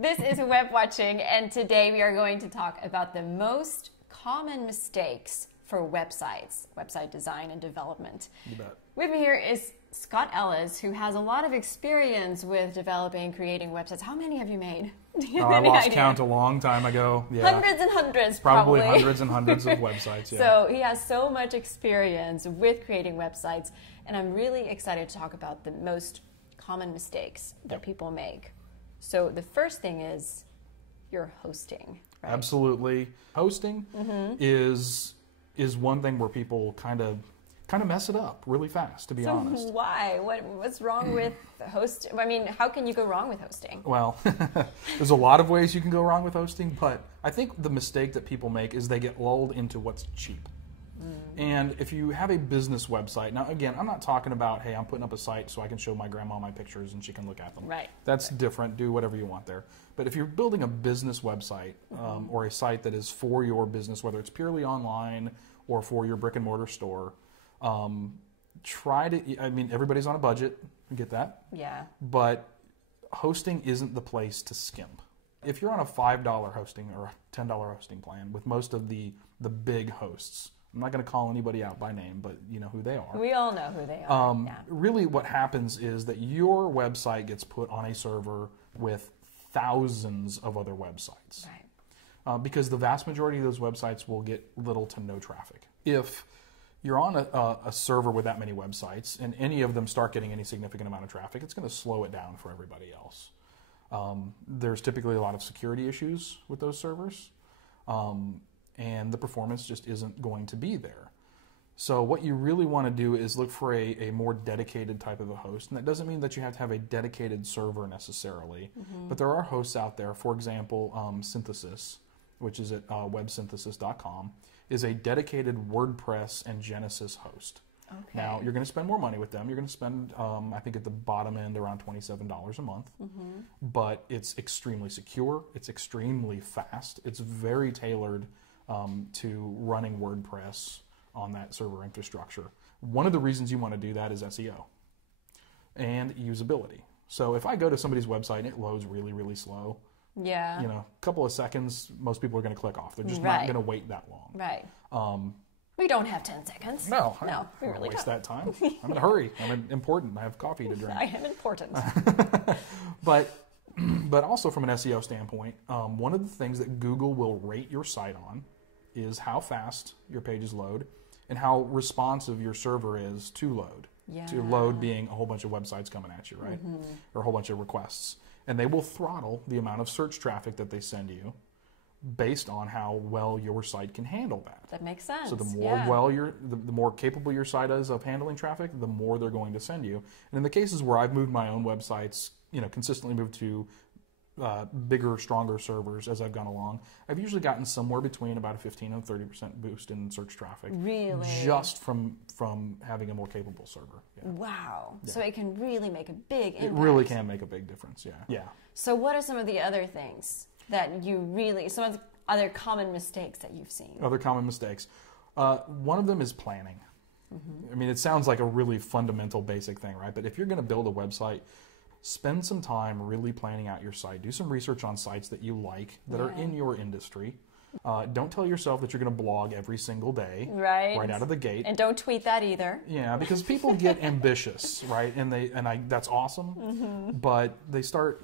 This is Web Watching, and today we are going to talk about the most common mistakes for websites, website design and development. You bet. With me here is Scott Ellis, who has a lot of experience with developing and creating websites. How many have you made? Do you have I any lost idea? count a long time ago. Yeah. Hundreds and hundreds, Probably hundreds and hundreds of websites, yeah. So he has so much experience with creating websites, and I'm really excited to talk about the most common mistakes that people make. So the first thing is your hosting, right? Absolutely. Hosting is one thing where people kind of mess it up really fast, to be honest. Why? What's wrong with hosting? I mean, how can you go wrong with hosting? Well, there's a lot of ways you can go wrong with hosting, but I think the mistake that people make is they get lulled into what's cheap. And if you have a business website, now again, I'm not talking about, hey, I'm putting up a site so I can show my grandma my pictures and she can look at them. Right. That's different. Do whatever you want there. But if you're building a business website or a site that is for your business, whether it's purely online or for your brick and mortar store, everybody's on a budget. I get that. Yeah. But hosting isn't the place to skimp. If you're on a $5 hosting or a $10 hosting plan with most of the big hosts, I'm not going to call anybody out by name, but you know who they are. We all know who they are. Really what happens is that your website gets put on a server with thousands of other websites. Right. Because the vast majority of those websites will get little to no traffic. If you're on a server with that many websites and any of them start getting any significant amount of traffic, it's going to slow it down for everybody else. There's typically a lot of security issues with those servers. And the performance just isn't going to be there. So what you really want to do is look for a more dedicated type of a host. And that doesn't mean that you have to have a dedicated server necessarily. But there are hosts out there. For example, Synthesis, which is at websynthesis.com, is a dedicated WordPress and Genesis host. Okay. Now, you're going to spend more money with them. You're going to spend, I think at the bottom end, around $27 a month. But it's extremely secure. It's extremely fast. It's very tailored to running WordPress on that server infrastructure. One of the reasons you want to do that is SEO and usability. So if I go to somebody's website and it loads really, really slow, yeah, a couple of seconds, most people are going to click off. They're just not going to wait that long. Right. We don't have 10 seconds. No, we really waste don't. that time. I'm in a hurry. I'm important. I have coffee to drink. I am important. But also from an SEO standpoint, one of the things that Google will rate your site on is how fast your pages load and how responsive your server is to load. Yeah. To load being a whole bunch of websites coming at you, right? Or a whole bunch of requests. And they will throttle the amount of search traffic that they send you based on how well your site can handle that. That makes sense. So the more capable your site is of handling traffic, the more they're going to send you. And in the cases where I've moved my own websites, consistently moved to bigger, stronger servers as I've gone along, I've usually gotten somewhere between about a 15 and 30% boost in search traffic. Really? Just from having a more capable server. Yeah. Wow. Yeah. So it can really make a big impact. It really can make a big difference, yeah. So what are some of the other things that some of the other common mistakes that you've seen? Other common mistakes. One of them is planning. I mean, it sounds like a really fundamental, basic thing, right? But if you're going to build a website, spend some time really planning out your site. Do some research on sites that you like, that are in your industry. Don't tell yourself that you're going to blog every single day, right out of the gate. And don't tweet that either. Yeah, because people get ambitious, right? And that's awesome. But they start,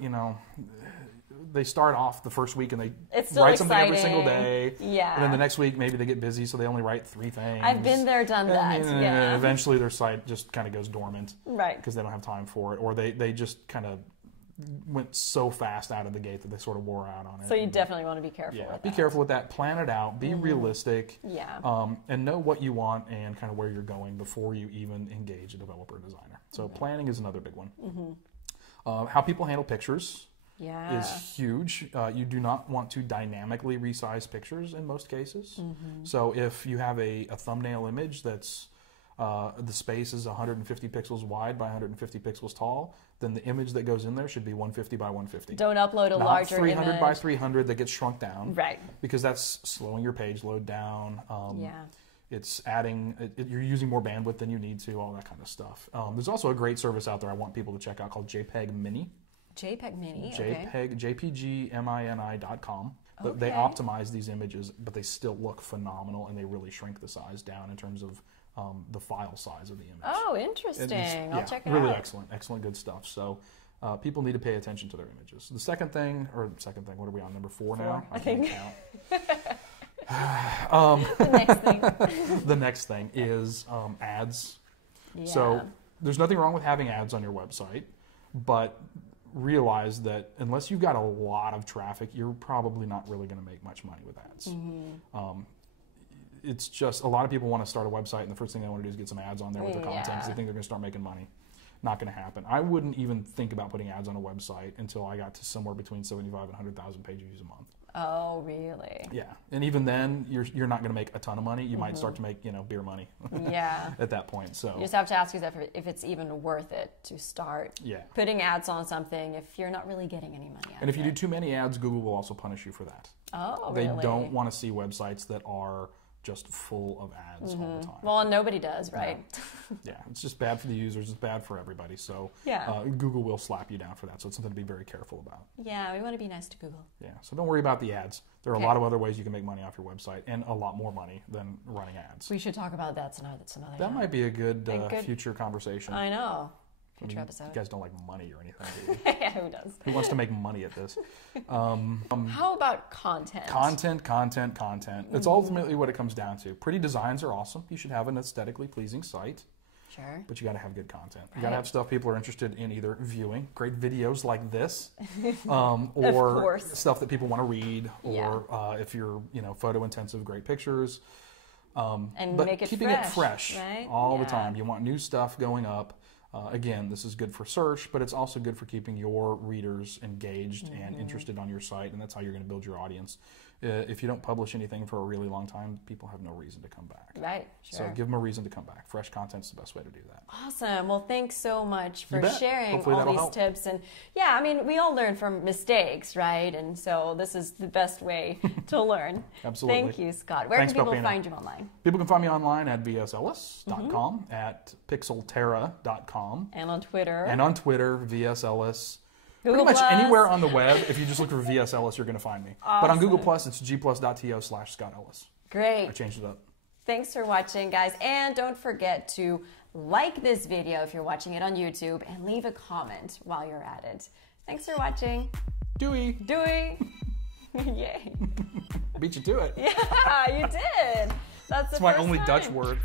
they start off the first week and they write something every single day. Yeah. And then the next week, maybe they get busy, so they only write 3 things. I've been there, done that. And eventually their site just kind of goes dormant. Right. Because they don't have time for it. Or they just kind of went so fast out of the gate that they sort of wore out on it. So you definitely want to be careful with that. Be careful with that. Plan it out. Be realistic. Yeah. And know what you want and kind of where you're going before you even engage a developer or designer. So planning is another big one. How people handle pictures is huge. You do not want to dynamically resize pictures in most cases. So if you have a thumbnail image that's the space is 150 pixels wide by 150 pixels tall, then the image that goes in there should be 150 by 150. Don't upload a larger image. 300 by 300 that gets shrunk down. Right. Because that's slowing your page load down. It's adding, you're using more bandwidth than you need to, all that kind of stuff. There's also a great service out there I want people to check out called JPEG Mini. JPEG Mini. Okay. JPGMINI.com. Okay. They optimize these images, but they still look phenomenal, and they really shrink the size down in terms of the file size of the image. Oh, interesting. I'll check it really out. excellent good stuff. So people need to pay attention to their images. The second thing, what are we on, number 4 now? I think. The next thing. The next thing is ads. Yeah. So there's nothing wrong with having ads on your website, but realize that unless you've got a lot of traffic, you're probably not really going to make much money with ads. It's just a lot of people want to start a website, and the first thing they want to do is get some ads on there with their content because they think they're going to start making money. Not going to happen. I wouldn't even think about putting ads on a website until I got to somewhere between 75 and 100,000 page views a month. Oh, really? Yeah, and even then, you're not going to make a ton of money. You might start to make beer money. Yeah. At that point, so you just have to ask yourself if it's even worth it to start putting ads on something if you're not really getting any money out of it. And if you do too many ads, Google will also punish you for that. Oh, they really? don't want to see websites that are just full of ads all the time. Well, nobody does, right? Yeah, it's just bad for the users. It's bad for everybody. So Google will slap you down for that. So it's something to be very careful about. Yeah, we want to be nice to Google. Yeah, so don't worry about the ads. There are a lot of other ways you can make money off your website, and a lot more money than running ads. We should talk about that tonight. That's another. That might be a good future conversation. I know. Future episode. You guys don't like money or anything, do you? Yeah, who does? Who wants to make money at this? How about content? Content. That's ultimately what it comes down to. Pretty designs are awesome. You should have an aesthetically pleasing site. Sure. But you got to have good content. You got to have stuff people are interested in either viewing, great videos like this, or stuff that people want to read, or if you're photo intensive, great pictures. And but make it keeping fresh, it fresh right? all the time. You want new stuff going up. Again, this is good for search, but it's also good for keeping your readers engaged and interested on your site, and that's how you're going to build your audience. If you don't publish anything for a really long time, people have no reason to come back. Right, sure. So give them a reason to come back. Fresh content's the best way to do that. Awesome. Well, thanks so much for sharing Hopefully all these help. tips. And yeah, I mean, we all learn from mistakes, right? And so this is the best way to learn. Absolutely. Thank you, Scott. Where can people find you online? People can find me online at vsellis.com, at pixelterra.com. And on Twitter. And on Twitter, vsellis. Google Pretty much Plus. anywhere on the web, if you just look for VS Ellis, you're going to find me. Awesome. But on Google Plus, it's gplus.to/Scott Ellis. Great. I changed it up. Thanks for watching, guys. And don't forget to like this video if you're watching it on YouTube and leave a comment while you're at it. Thanks for watching. Dewey. Yay. Beat you to it. Yeah, you did. That's my only Dutch word.